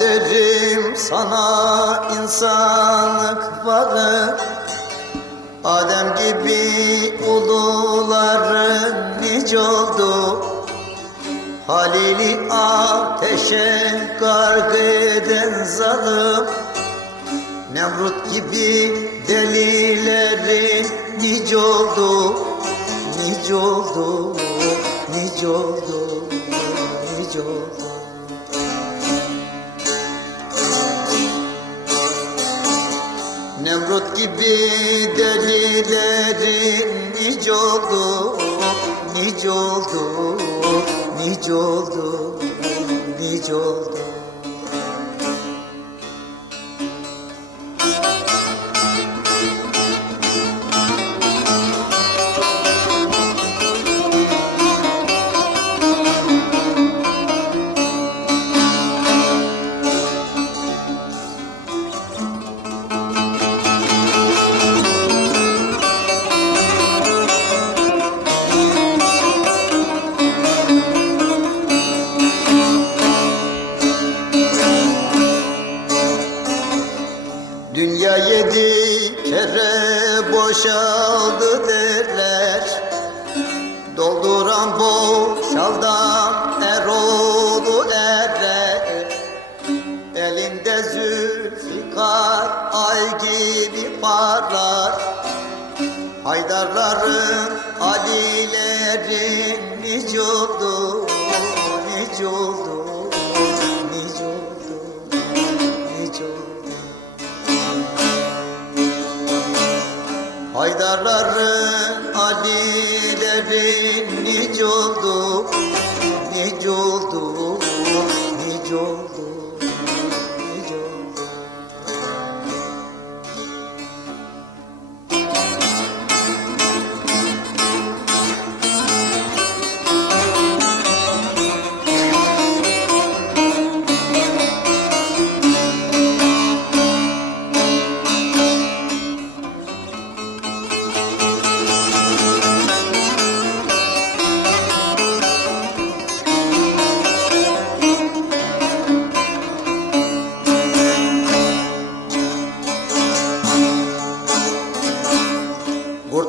derim sana insanlık varı. Adem gibi uluların nice oldu. Halil'i ateşe garg eden zalim. Nemrut gibi delilerin nice oldu. Nice oldu, nice oldu, nice oldu nice oldu, nice oldu, nice oldu. Dünya yedi kere boşaldı derler. Dolduran boşaldan er oldu erler Elinde zülfikar ay gibi parlar. Haydarların, Alilerin nice Haydarların, Alilerin nice oldu,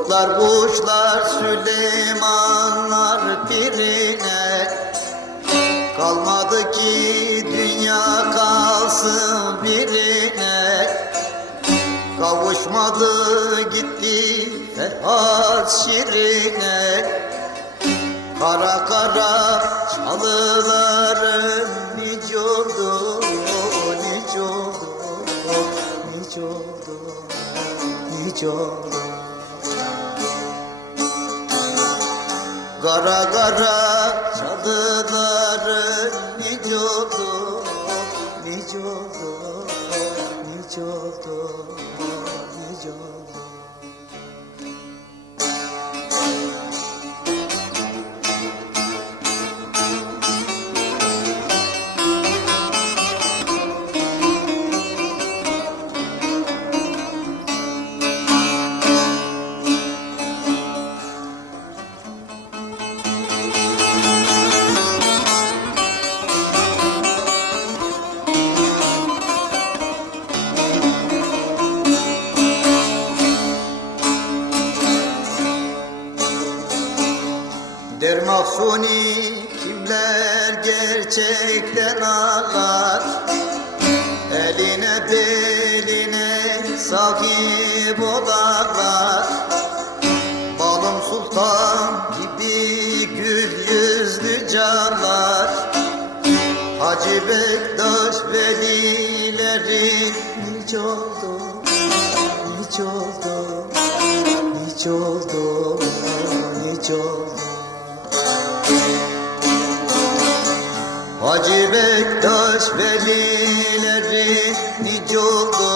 Kurtlar kuşlar Süleymanlar birine Kalmadı ki dünya kalsın birine. Kavuşmadı gitti Ferhat Şirin'e. Kara kara çalıların nice oldu, nice oldu, nice oldu, nice oldu. Kara kara çalıların nice oldu, nice oldu, nice oldu, nice. Mahzuni kimler gerçekten ağlar? Eline beline sahip olarlar. Balım sultan gibi gül yüzlü canlar. Hacı Bektaş velileri nice oldu, nice oldu, nice oldu, Hacı Bektaş velileri nice oldu